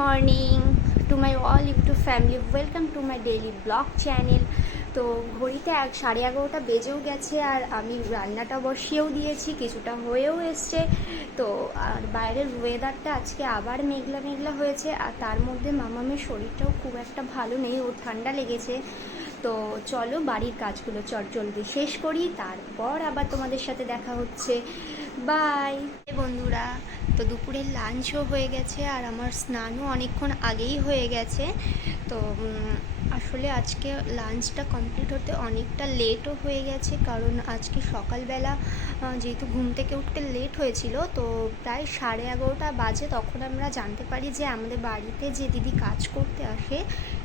Morning to my all YouTube family, welcome to my daily blog channel. তো ঘড়িতে 11:30 বেজেও গেছে আর আমি রান্নাটা বসিয়েও দিয়েছি, কিছুটা হয়েও এসছে। তো আর বাইরের ওয়েদারটা আজকে আবার মেঘলা মেঘলা হয়েছে, আর তার মধ্যে মামামের শরীরটাও খুব একটা ভালো নেই, ও ঠান্ডা লেগেছে। তো চলো বাড়ির কাজগুলো জলদি শেষ করি, তারপর আবার তোমাদের সাথে দেখা হচ্ছে। বাই বন্ধুরা। তো দুপুরের লাঞ্চও হয়ে গেছে আর আমার স্নানও অনেকক্ষণ আগেই হয়ে গেছে। তো আসলে আজকে লাঞ্চটা কমপ্লিট হতে অনেকটা লেটও হয়ে গেছে, কারণ আজকে সকালবেলা যেহেতু ঘুম থেকে উঠতে লেট হয়েছিল, তো প্রায় 11:30 বাজে তখন আমরা জানতে পারি যে আমাদের বাড়িতে যে দিদি কাজ করতে আসে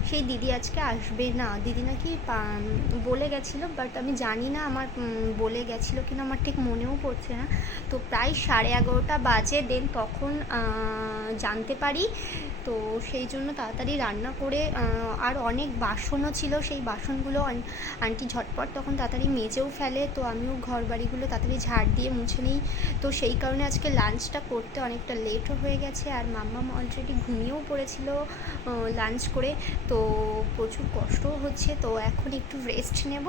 সেই দিদি আজকে আসবে না। দিদি নাকি বলে গেছিলো, বাট আমি জানি না আমার বলে গেছিলো কিনা, আমার ঠিক মনেও পড়ছে না। তো প্রায় 11:30 বাজে দেন তখন জানতে পারি। তো সেই জন্য তাড়াতাড়ি রান্না করে, আর অনেক বাসনও ছিল, সেই বাসনগুলো আন্টি ঝটপট তখন তাড়াতাড়ি মেজেও ফেলে। তো আমিও ঘর বাড়িগুলো তাড়াতাড়ি ঝাড় দিয়ে মুছে নিই। তো সেই কারণে আজকে লাঞ্চটা করতে অনেকটা লেটও হয়ে গেছে, আর মাম্মাম অলরেডি ঘুমিয়েও পড়েছিল লাঞ্চ করে। তো প্রচুর কষ্টও হচ্ছে, তো এখন একটু রেস্ট নেব।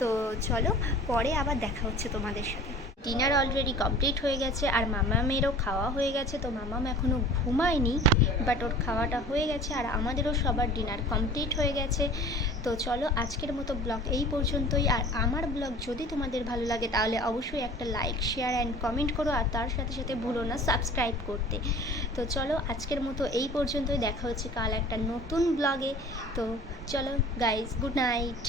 তো চলো পরে আবার দেখা হচ্ছে তোমাদের সাথে। ডিনার অলরেডি কমপ্লিট হয়ে গেছে আর মামামেরও খাওয়া হয়ে গেছে। তো মামাম এখনও ঘুমায়নি, বাট ওর খাওয়াটা হয়ে গেছে আর আমাদেরও সবার ডিনার কমপ্লিট হয়ে গেছে। তো চলো আজকের মতো ব্লগ এই পর্যন্তই। আর আমার ব্লগ যদি তোমাদের ভালো লাগে তাহলে অবশ্যই একটা লাইক, শেয়ার অ্যান্ড কমেন্ট করো, আর তার সাথে সাথে ভুলো না সাবস্ক্রাইব করতে। তো চলো আজকের মতো এই পর্যন্তই, দেখা হচ্ছে কাল একটা নতুন ব্লগে। তো চলো গাইজ, গুড নাইট।